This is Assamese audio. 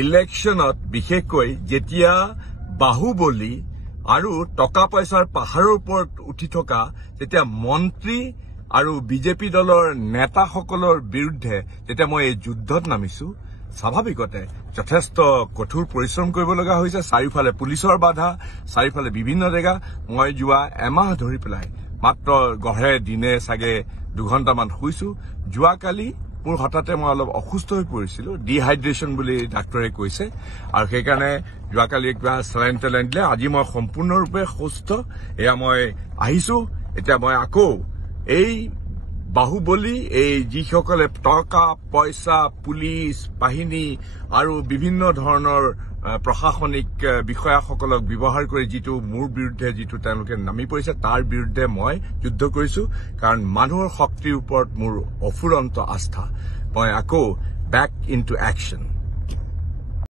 ইলেকশ্যনত বিশেষকৈ যেতিয়া বাহুবলী আৰু টকা পইচাৰ পাহাৰৰ ওপৰত উঠি থকা যেতিয়া মন্ত্ৰী আৰু বিজেপি দলৰ নেতাসকলৰ বিৰুদ্ধে যেতিয়া মই এই যুদ্ধত নামিছো স্বাভাৱিকতে যথেষ্ট কঠোৰ পৰিশ্ৰম কৰিব লগা হৈছে চাৰিওফালে পুলিচৰ বাধা চাৰিওফালে বিভিন্ন জেগা মই যোৱা এমাহ ধৰি পেলাই মাত্ৰ গঢ়ে দিনে চাগে 2 ঘণ্টামান শুইছো যোৱাকালি মোৰ হঠাতে মই অলপ অসুস্থ হৈ পৰিছিলো ডিহাইড্ৰেশ্যন বুলি ডাক্তৰে কৈছে আৰু সেইকাৰণে যোৱাকালি কিবা চেলাইন দিলে আজি মই সম্পূৰ্ণৰূপে সুস্থ এয়া মই আহিছো এতিয়া মই আকৌ এই বাহুবলী এই যিসকলে টকা পইচা পুলিচ বাহিনী আৰু বিভিন্ন ধৰণৰ প্ৰশাসনিক বিষয়াসকলক ব্যৱহাৰ কৰি যিটো মোৰ বিৰুদ্ধে যিটো তেওঁলোকে নামি পৰিছে তাৰ বিৰুদ্ধে মই যুদ্ধ কৰিছো কাৰণ মানুহৰ শক্তিৰ ওপৰত মোৰ অফুৰন্ত আস্থা মই আকৌ বেক ইনটু একশ্যন